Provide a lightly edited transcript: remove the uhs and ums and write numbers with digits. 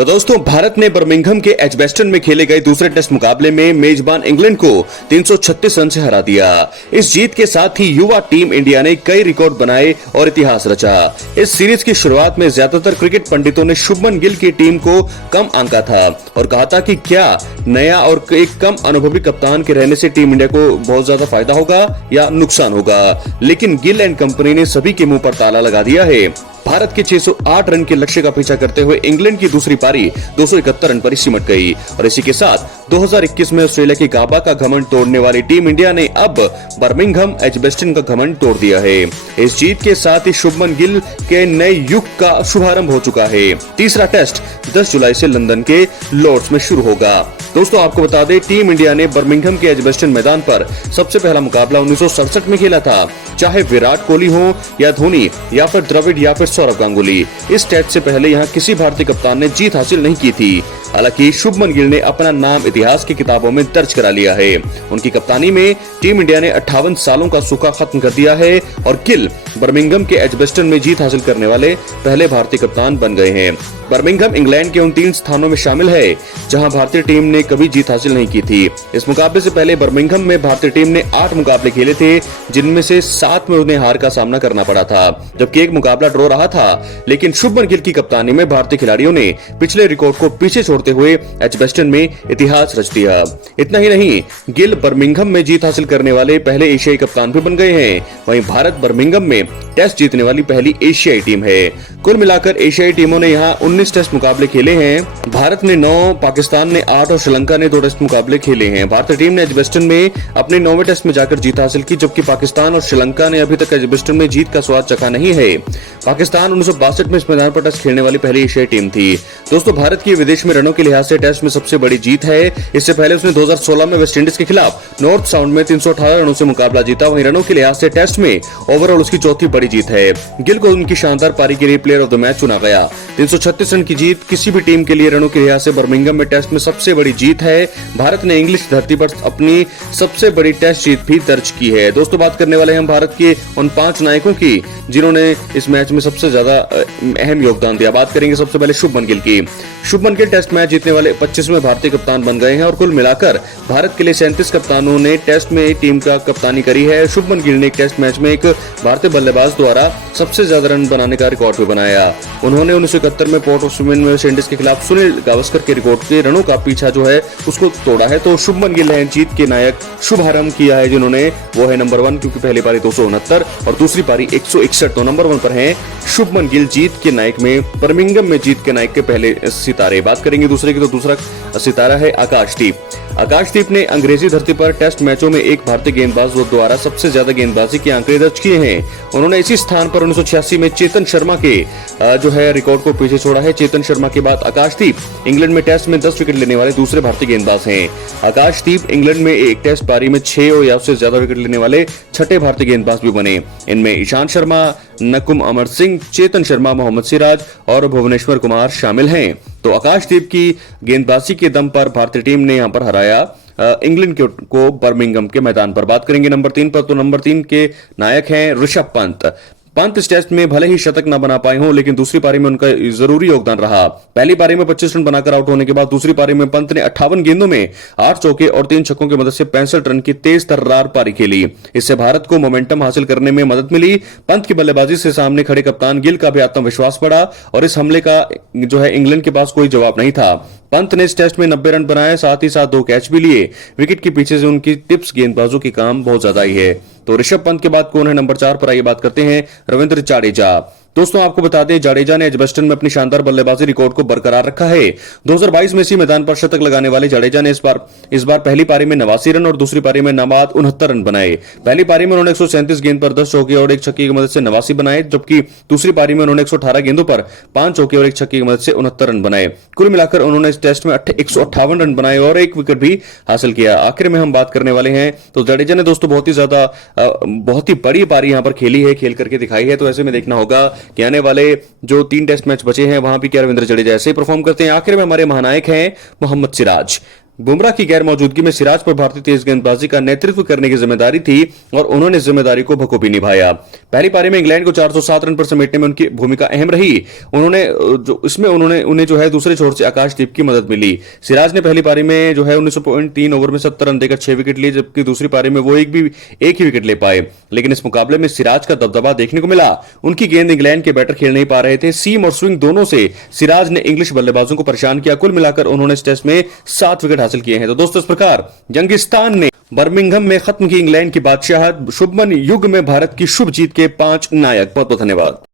तो दोस्तों, भारत ने बर्मिंघम के एजबेस्टन में खेले गए दूसरे टेस्ट मुकाबले में मेजबान इंग्लैंड को 336 रन से हरा दिया। इस जीत के साथ ही युवा टीम इंडिया ने कई रिकॉर्ड बनाए और इतिहास रचा। इस सीरीज की शुरुआत में ज्यादातर क्रिकेट पंडितों ने शुभमन गिल की टीम को कम आंका था और कहा था कि क्या नया और एक कम अनुभवी कप्तान के रहने से टीम इंडिया को बहुत ज्यादा फायदा होगा या नुकसान होगा, लेकिन गिल एंड कंपनी ने सभी के मुंह पर ताला लगा दिया है। भारत के 608 रन के लक्ष्य का पीछा करते हुए इंग्लैंड की दूसरी पारी 271 रन पर सिमट गई और इसी के साथ 2021 में ऑस्ट्रेलिया की गाबा का घमंड तोड़ने वाली टीम इंडिया ने अब बर्मिंघम एजबेस्टन का घमंड तोड़ दिया है। इस जीत के साथ ही शुभमन गिल के नए युग का शुभारंभ हो चुका है। तीसरा टेस्ट 10 जुलाई से लंदन के लॉर्ड्स में शुरू होगा। दोस्तों, आपको बता दें, टीम इंडिया ने बर्मिंघम के एजबेस्टन मैदान पर सबसे पहला मुकाबला 1967 में खेला था। चाहे विराट कोहली हो या धोनी या फिर द्रविड़ या फिर सौरव गांगुली, इस टेस्ट से पहले यहाँ किसी भारतीय कप्तान ने जीत हासिल नहीं की थी। हालांकि शुभमन गिल ने अपना नाम इतिहास की किताबों में दर्ज करा लिया है। उनकी कप्तानी में टीम इंडिया ने 58 सालों का सूखा खत्म कर दिया है और गिल बर्मिंघम के एजबेस्टन में जीत हासिल करने वाले पहले भारतीय कप्तान बन गए हैं। बर्मिंघम इंग्लैंड के उन 3 स्थानों में शामिल है जहां भारतीय टीम ने कभी जीत हासिल नहीं की थी। इस मुकाबले से पहले बर्मिंघम में भारतीय टीम ने 8 मुकाबले खेले थे, जिनमें से 7 में उन्हें हार का सामना करना पड़ा था, जबकि एक मुकाबला ड्रॉ रहा था। लेकिन शुभमन गिल की कप्तानी में भारतीय खिलाड़ियों ने पिछले रिकॉर्ड को पीछे छोड़ते हुए एजबेस्टन में इतिहास रच दिया। इतना ही नहीं, गिल बर्मिंघम में जीत हासिल करने वाले पहले एशियाई कप्तान भी बन गए हैं। वहीं भारत बर्मिंघम में टेस्ट जीतने वाली पहली एशियाई टीम है। कुल मिलाकर एशियाई टीमों ने यहाँ 19 टेस्ट मुकाबले खेले हैं। भारत ने 9, पाकिस्तान ने 8 और श्रीलंका ने 2 टेस्ट मुकाबले खेले हैं। भारतीय टीम ने एजबेस्टन में अपने 9वें टेस्ट में जाकर जीत हासिल की, जबकि पाकिस्तान और श्रीलंका ने अभी तक एजबेस्टन में जीत का स्वाद चखा नहीं है। पाकिस्तान 1962 में इस मैदान पर टेस्ट खेलने वाली पहली एशियाई टीम थी। दोस्तों, भारत की विदेश में रनों के लिहाज से टेस्ट में सबसे बड़ी जीत है। इससे पहले उसने 2016 में वेस्टइंडीज के खिलाफ नॉर्थ साउंड में 318 रनों से मुकाबला जीता। वहीं रनों के लिहाज से टेस्ट में ओवरऑल उसकी चौथी बड़ी जीत है। गिल को उनकी शानदार पारी के लिए प्लेयर ऑफ द मैच चुना गया। 336 रन की जीत किसी भी टीम के लिए रनों के लिहाज से बर्मिंघम में टेस्ट में सबसे बड़ी जीत है। भारत ने इंग्लिश धरती पर अपनी सबसे बड़ी टेस्ट जीत भी दर्ज की है। दोस्तों, बात करने वाले हम भारत के उन 5 नायकों की जिन्होंने इस मैच में सबसे ज्यादा अहम योगदान दिया। बात करेंगे सबसे पहले शुभमन गिल की। शुभमन गिल टेस्ट मैच जीतने वाले 25वें भारतीय कप्तान बन गए हैं और कुल मिलाकर भारत के लिए 37 कप्तानों ने टेस्ट में टीम का कप्तानी करी है। शुभमन गिल ने एक टेस्ट मैच में एक भारतीय बल्लेबाज द्वारा सबसे ज्यादा रन बनाने का रिकॉर्ड भी बनाया। उन्होंने 1971 में पोर्ट ऑफ स्पेन में वेस्टइंडीज के खिलाफ सुनील गावस्कर के रिकॉर्ड के रनों का पीछा जो है उसको तोड़ा है। तो शुभमन गिल ने जीत के नायक शुभारंभ किया है, जिन्होंने वो है नंबर 1, क्योंकि पहली पारी 269 और दूसरी पारी 161। तो नंबर 1 पर है शुभमन गिल, जीत के नायक में, बर्मिंघम में जीत के नायक के पहले सितारे। बात करेंगे दूसरे की, तो दूसरा सितारा है आकाशदीप। आकाशदीप ने अंग्रेजी धरती पर टेस्ट मैचों में एक भारतीय गेंदबाज द्वारा सबसे ज्यादा गेंदबाजी के आंकड़े दर्ज किए हैं। उन्होंने इसी स्थान पर 1986 में चेतन शर्मा के जो है रिकॉर्ड को पीछे छोड़ा है। चेतन शर्मा के बाद आकाशदीप इंग्लैंड में टेस्ट में 10 विकेट लेने वाले दूसरे भारतीय गेंदबाज हैं। आकाशदीप इंग्लैंड में एक टेस्ट पारी में 6 या उससे ज्यादा विकेट लेने वाले 6ठे भारतीय गेंदबाज भी बने। इनमें ईशांत शर्मा, नकुम अमर सिंह, चेतन शर्मा, मोहम्मद सिराज और भुवनेश्वर कुमार शामिल हैं। तो आकाशदीप की गेंदबाजी के दम पर भारतीय टीम ने यहां पर हराया इंग्लैंड को बर्मिंघम के मैदान पर। बात करेंगे नंबर 3 पर, तो नंबर 3 के नायक हैं ऋषभ पंत। पंत इस टेस्ट में भले ही शतक न बना पाए हों, लेकिन दूसरी पारी में उनका जरूरी योगदान रहा। पहली पारी में 25 रन बनाकर आउट होने के बाद दूसरी पारी में पंत ने 58 गेंदों में 8 चौके और 3 छक्कों की मदद से 65 रन की तेज तर्रार पारी खेली। इससे भारत को मोमेंटम हासिल करने में मदद मिली। पंत की बल्लेबाजी से सामने खड़े कप्तान गिल का भी आत्मविश्वास बढ़ा और इस हमले का जो है इंग्लैंड के पास कोई जवाब नहीं था। पंत ने इस टेस्ट में 90 रन बनाए, साथ ही साथ 2 कैच भी लिए। विकेट के पीछे से उनकी टिप्स गेंदबाजों की काम बहुत ज्यादा ही है। तो ऋषभ पंत के बाद कौन है नंबर 4 पर, आइए बात करते हैं रविंद्र जाडेजा। दोस्तों, आपको बता दें, जाडेजा ने एजबेस्टन में अपनी शानदार बल्लेबाजी रिकॉर्ड को बरकरार रखा है। 2022 में इसी मैदान पर शतक लगाने वाले जाडेजा ने इस बार पहली पारी में 89 रन और दूसरी पारी में नाबाद 69 रन बनाए। पहली पारी में उन्होंने 137 गेंद पर 10 चौके और 1 छक्के की मदद से 89 बनाए, जबकि दूसरी पारी में उन्होंने 118 गेंदों पर 5 चौके और 1 छक्के की मदद से 69 रन बनाए। कुल मिलाकर उन्होंने इस टेस्ट में 158 रन बनाए और 1 विकेट भी हासिल किया। आखिर में हम बात करने वाले हैं, तो जाडेजा ने दोस्तों बहुत ही बड़ी पारी यहां पर खेली है, खेल करके दिखाई है। तो ऐसे में देखना होगा कि आने वाले जो 3 टेस्ट मैच बचे हैं वहां भी क्या रविंद्र जडेजा ऐसे ही परफॉर्म करते हैं। आखिर में हमारे महानायक हैं मोहम्मद सिराज। बुमराह की गैर मौजूदगी में सिराज पर भारतीय तेज गेंदबाजी का नेतृत्व करने की जिम्मेदारी थी और उन्होंने जिम्मेदारी को बखूबी निभाया। पहली पारी में इंग्लैंड को 407 रन पर समेटने में उनकी भूमिका अहम रही। उन्हें जो है दूसरे छोर से आकाशदीप की मदद मिली। सिराज ने पहली पारी में जो है 19.3 ओवर में 70 रन देकर 6 विकेट लिए, जबकि दूसरी पारी में वो एक ही विकेट ले पाए। लेकिन इस मुकाबले में सिराज का दबदबा देखने को मिला। उनकी गेंद इंग्लैंड के बैटर खेल नहीं पा रहे थे। सीम और स्विंग दोनों से सिराज ने इंग्लिश बल्लेबाजों को परेशान किया। कुल मिलाकर उन्होंने इस टेस्ट में 7 विकेट हासिल किए हैं। तो दोस्तों, इस प्रकार जंगिस्तान ने बर्मिंघम में खत्म की इंग्लैंड की बादशाहत। शुभमन युग में भारत की शुभ जीत के 5 नायक। बहुत बहुत धन्यवाद।